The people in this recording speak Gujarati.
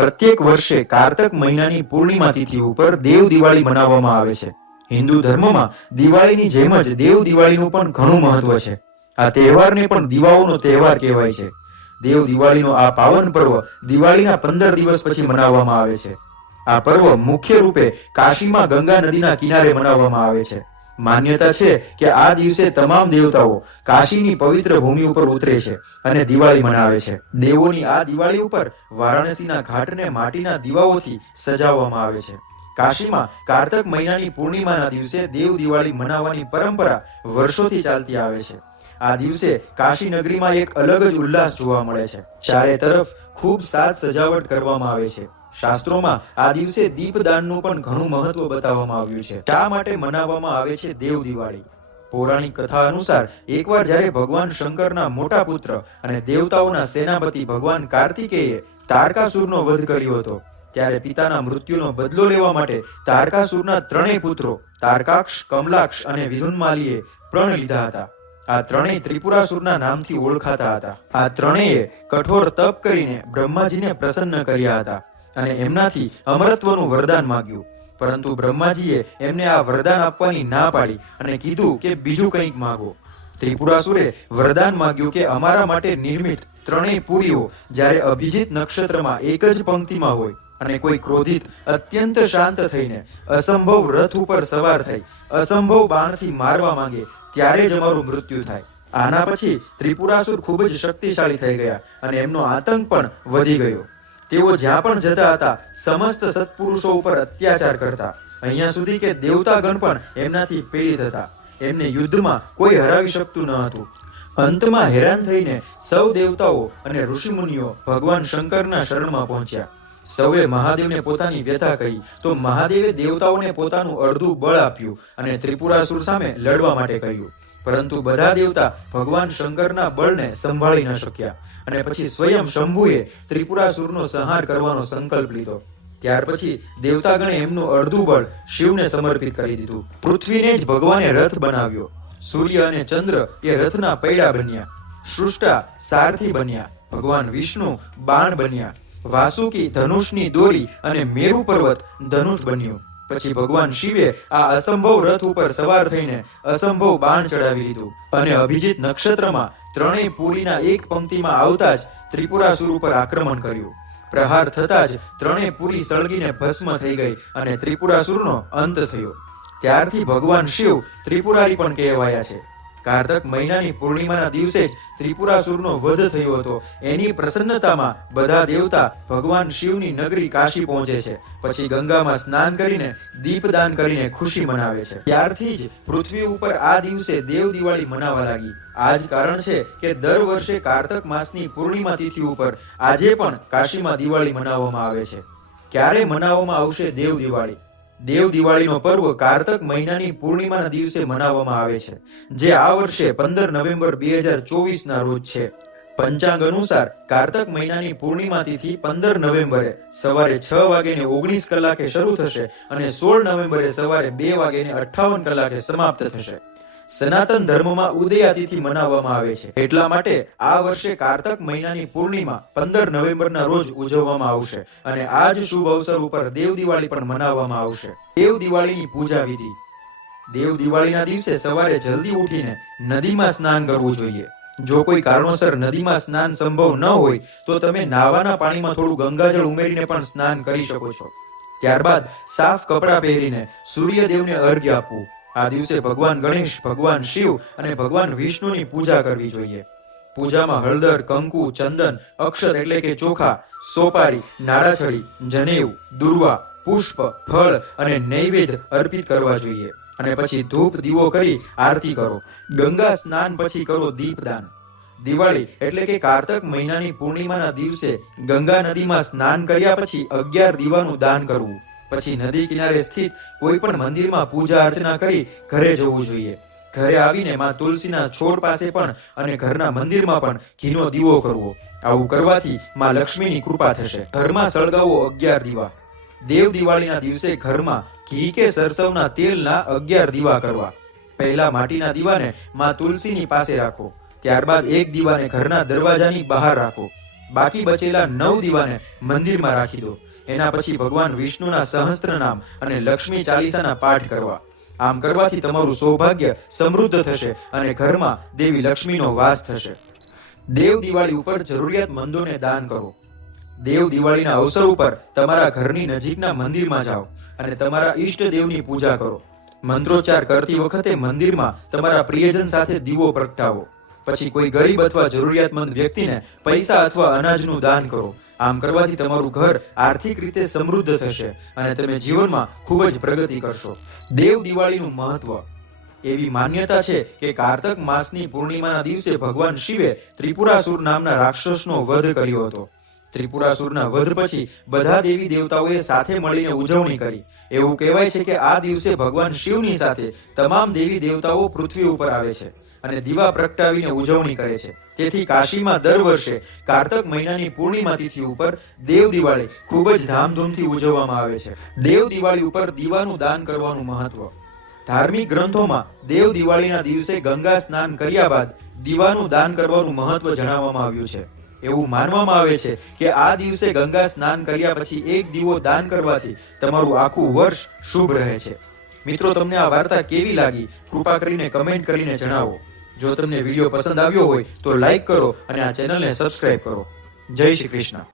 પ્રત્યેક વર્ષે કારતક મહિનાની પૂર્ણિમા તિથિ ઉપર દેવ દિવાળી મનાવવામાં આવે છે. હિન્દુ ધર્મમાં દિવાળીની જેમ જ દેવ દિવાળીનું પણ ઘણું મહત્વ છે. આ તહેવારને પણ દીવાઓનો તહેવાર કહેવાય છે. દેવ દિવાળીનો આ પાવન પર્વ દિવાળીના 15 દિવસ પછી મનાવવામાં આવે છે. આ પર્વ મુખ્ય રૂપે કાશીમાં ગંગા નદીના કિનારે મનાવવામાં આવે છે. માન્યતા છે કે આ દિવસે તમામ દેવતાઓ કાશીની પવિત્ર ભૂમિ ઉપર ઉતરે છે અને દિવાળી મનાવે છે. દેવોની આ દિવાળી ઉપર વારાણસીના ઘાટને માટીના દીવાઓથી સજાવવામાં આવે છે. કાશીમાં કારતક મહિનાની પૂર્ણિમાના દિવસે દેવ દિવાળી મનાવવાની પરંપરા વર્ષોથી ચાલતી આવે છે. આ દિવસે કાશી નગરીમાં એક અલગ જ ઉલ્લાસ જોવા મળે છે. ચારે તરફ ખૂબ સાજ સજાવટ કરવામાં આવે છે. શાસ્ત્રોમાં આ દિવસે દીપદાનનું પણ ઘણું મહત્વ બતાવવામાં આવ્યું છે. શા માટે મનાવવામાં આવે છે દેવ દિવાળી? પૌરાણિક કથા અનુસાર એકવાર જ્યારે ભગવાન શંકરના મોટા પુત્ર અને દેવતાઓના સેનાપતિ ભગવાન કાર્તિકેયે તારકાસુરનો વધ કર્યો હતો, ત્યારે પિતાના મૃત્યુનો બદલો લેવા માટે તારકાસુરના ત્રણેય પુત્રો તારકાક્ષ, કમલાક્ષ અને વિરુન્માલીએ પ્રણ લીધા હતા. આ ત્રણેય ત્રિપુરાસુરના નામથી ઓળખાતા હતા. આ ત્રણેય કઠોર તપ કરીને બ્રહ્માજીને પ્રસન્ન કર્યા હતા અને એમનાથી અમરત્વનું વરદાન માંગ્યું. પરંતુ બ્રહ્માજીએ એમને આ વરદાન આપવાની ના પાડી અને કીધું કે બીજું કંઈક માંગો. ત્રિપુરાસુરે વરદાન માંગ્યું કે અમારા માટે નિર્મિત ત્રણેય પુરીઓ જ્યારે અભિજીત નક્ષત્રમાં એક જ પંક્તિમાં હોય અને કોઈ ક્રોધિત અત્યંત શાંત થઈને અસંભવ રથ ઉપર સવાર થઈ અસંભવ બાણથી મારવા માંગે ત્યારે જ અમારું મૃત્યુ થાય. આના પછી ત્રિપુરાસુર ખૂબ જ શક્તિશાળી થઈ ગયા અને એમનો આતંક પણ વધી ગયો. તેઓ જ્યાં પણ જતા હતા સમસ્ત સત્પુરુષો ઉપર અત્યાચાર કરતા, અહીંયા સુધી કે દેવતાગણ પણ એમનાથી પીડિત હતા. એમને યુદ્ધમાં કોઈ હરાવી શકતું ન હતું. અંતમાં હેરાન થઈને સૌ દેવતાઓ અને ઋષિમુનિઓ ભગવાન શંકરના શરણમાં પહોંચ્યા. સૌએ મહાદેવને પોતાની વ્યથા કહી તો મહાદેવે દેવતાઓને પોતાનું અડધું બળ આપ્યું અને ત્રિપુરાસુર સામે લડવા માટે કહ્યું. પરંતુ બધા દેવતા ભગવાન શંકરના બળને સંભાળી ન શક્યા અને પછી સ્વયં શંભુએ ત્રિપુરાસુરનો સંહાર કરવાનો સંકલ્પ લીધો. ત્યાર પછી દેવતાગણે એમનું અડધું બળ શિવને સમર્પિત કરી દીધું. પૃથ્વીને જ ભગવાને રથ બનાવ્યો. સૂર્ય અને ચંદ્ર એ રથના પૈડા બન્યા. સૃષ્ટા સારથી બન્યા. ભગવાન વિષ્ણુ બાણ બન્યા. વાસુકી ધનુષની દોરી અને મેરુ પર્વત ધનુષ બન્યું. પછી ભગવાન શિવે આ અસંભવ રથ ઉપર સવાર થઈને અસંભવ બાણ ચડાવી લીધું અને અભિજીત નક્ષત્રમાં ત્રણેય પુરીના એક પંક્તિમાં આવતા જ ત્રિપુરાસુર ઉપર આક્રમણ કર્યું. પ્રહાર થતા જ ત્રણેય પુરી સળગીને ભસ્મ થઈ ગઈ અને ત્રિપુરાસુરનો અંત થયો. ત્યારથી ભગવાન શિવ ત્રિપુરારી પણ કહેવાયા છે. કારતક મહિનાની પૂર્ણિમાના દિવસે જ ત્રિપુરાસુરનો વધ થયો હતો. એની પ્રસન્નતામાં બધા દેવતા ભગવાન શિવની નગરી કાશી પહોંચે છે. પછી ગંગામાં સ્નાન કરીને દીપદાન કરીને ખુશી મનાવે છે. ત્યારથી જ પૃથ્વી ઉપર આ દિવસે દેવ દિવાળી મનાવા લાગી. આ જ કારણ છે કે દર વર્ષે કારતક માસની પૂર્ણિમા તિથિ ઉપર આજે પણ કાશીમાં દિવાળી મનાવવામાં આવે છે. ક્યારે મનાવવામાં આવશે દેવ દિવાળી? દેવ દિવાળીનો પર્વ કારતક મહિનાની પૂર્ણિમાના દિવસે મનાવવામાં આવે છે, જે આ વર્ષે 15 નવેમ્બર 2024 ના રોજ છે. પંચાંગ અનુસાર કારતક મહિનાની પૂર્ણિમા તિથિ 15 નવેમ્બરે સવારે 6:19 શરૂ થશે અને 16 નવેમ્બરે સવારે 2:58 સમાપ્ત થશે. સનાતન ધર્મમાં ઉદયાતિથિ મનાવવામાં આવે છે. એટલા માટે આ વર્ષે કારતક મહિનાની પૂર્ણિમા 15 નવેમ્બરના રોજ ઉજવવામાં આવશે અને આ જ શુભ અવસર ઉપર દેવ દિવાળી પણ મનાવવામાં આવશે. દેવ દિવાળીની પૂજા વિધિ. દેવ દિવાળીના દિવસે સવારે જલ્દી ઉઠીને નદીમાં સ્નાન કરવું જોઈએ. જો કોઈ કારણોસર નદીમાં સ્નાન સંભવ ન હોય તો તમે નાવાના પાણીમાં થોડું ગંગાજળ ઉમેરીને પણ સ્નાન કરી શકો છો. ત્યારબાદ સાફ કપડાં પહેરીને સૂર્યદેવને અર્ઘ્ય આપવું. આ દિવસે ભગવાન ગણેશ, ભગવાન શિવ અને ભગવાન વિષ્ણુની પૂજા કરવી જોઈએ. પૂજામાં હળદર, કંકુ, ચંદન, અક્ષત એટલે કે ચોખા, સોપારી, નાળાછડી, જનેઉ, દુર્વા, પુષ્પ, ફળ અને નૈવેદ્ય અર્પિત કરવા જોઈએ અને પછી ધૂપ દીવો કરી આરતી કરો. ગંગા સ્નાન પછી કરો દીપદાન. દિવાળી એટલે કે કારતક મહિનાની પૂર્ણિમાના દિવસે ગંગા નદીમાં સ્નાન કર્યા પછી 11 દીવાનું દાન કરવું. પછી નદી કિનારે સ્થિત કોઈ પણ મંદિરમાં પૂજા અર્ચના કરી ઘરે જવું જોઈએ. ઘરે આવીને માં તુલસીના છોડ પાસે પણ અને ઘરના મંદિરમાં પણ ઘીનો દીવો કરવો. આવું કરવાથી માં લક્ષ્મીની કૃપા થશે. ઘરમાં સળગાવો 11 દીવા. દેવ દિવાળીના દિવસે ઘરમાં ઘી કે સરસવના તેલના 11 દીવા કરવા. પહેલા માટીના દીવાને માં તુલસીની પાસે રાખો. ત્યારબાદ એક દીવાને ઘરના દરવાજાની બહાર રાખો. બાકી બચેલા 9 દીવાને મંદિરમાં રાખી દો. એના પછી ભગવાન વિષ્ણુના સહસ્ત્ર નામ અને લક્ષ્મી ચાલીસાના પાઠ કરવા. આમ કરવાથી તમારું સૌભાગ્ય સમૃદ્ધ થશે અને ઘરમાં દેવી લક્ષ્મીનો વાસ થશે. દેવ દિવાળી ઉપર જરૂરિયાતમંદોને દાન કરો. દેવ દિવાળીના અવસર ઉપર તમારા ઘરની નજીકના મંદિરમાં જાઓ અને તમારા ઈષ્ટદેવની પૂજા કરો. મંત્રોચ્ચાર કરતી વખતે મંદિરમાં તમારા પ્રિયજન સાથે દીવો પ્રગટાવો. પછી કોઈ ગરીબ અથવા જરૂરિયાતમંદ વ્યક્તિને પૈસા અથવા અનાજનું દાન કરો. આમ કરવાથી તમારું ઘર આર્થિક રીતે સમૃદ્ધ થશે અને તમે જીવનમાં ખૂબ જ પ્રગતિ કરશો. દેવ દિવાળીનું મહત્વ. એવી માન્યતા છે કે કારતક માસની પૂર્ણિમાના દિવસે ભગવાન શિવે ત્રિપુરાસુર નામના રાક્ષસનો વધ કર્યો હતો. ત્રિપુરાસુરના વધ પછી બધા દેવી દેવતાઓએ સાથે મળીને ઉજવણી કરી. એવું કહેવાય છે કે આ દિવસે ભગવાન શિવની સાથે તમામ દેવી દેવતાઓ પૃથ્વી ઉપર આવે છે અને દીવા પ્રગટાવીને ઉજવણી કરે છે. તેથી કાશીમાં દર વર્ષે કારતક મહિનાની પૂર્ણિમા તિથિ ઉપર દેવ દિવાળી ખૂબ જ ધામધૂમથી ઉજવવામાં આવે છે. દેવ દિવાળી ઉપર દીવાનું દાન કરવાનું મહત્વ. ધાર્મિક ગ્રંથોમાં દેવ દિવાળીના દિવસે ગંગા સ્નાન કર્યા બાદ દીવાનું દાન કરવાનું મહત્વ જણાવવામાં આવ્યું છે. એવું માનવામાં આવે છે કે આ દિવસે ગંગા સ્નાન કર્યા પછી એક દીવો દાન કરવાથી તમારું આખું વર્ષ શુભ રહે છે. મિત્રો, તમને આ વાર્તા કેવી લાગી કૃપા કરીને કમેન્ટ કરીને જણાવો. જો તમને વિડીયો પસંદ આવ્યો હોય તો લાઈક કરો અને આ ચેનલને સબસ્ક્રાઇબ કરો. જય શ્રી કૃષ્ણ.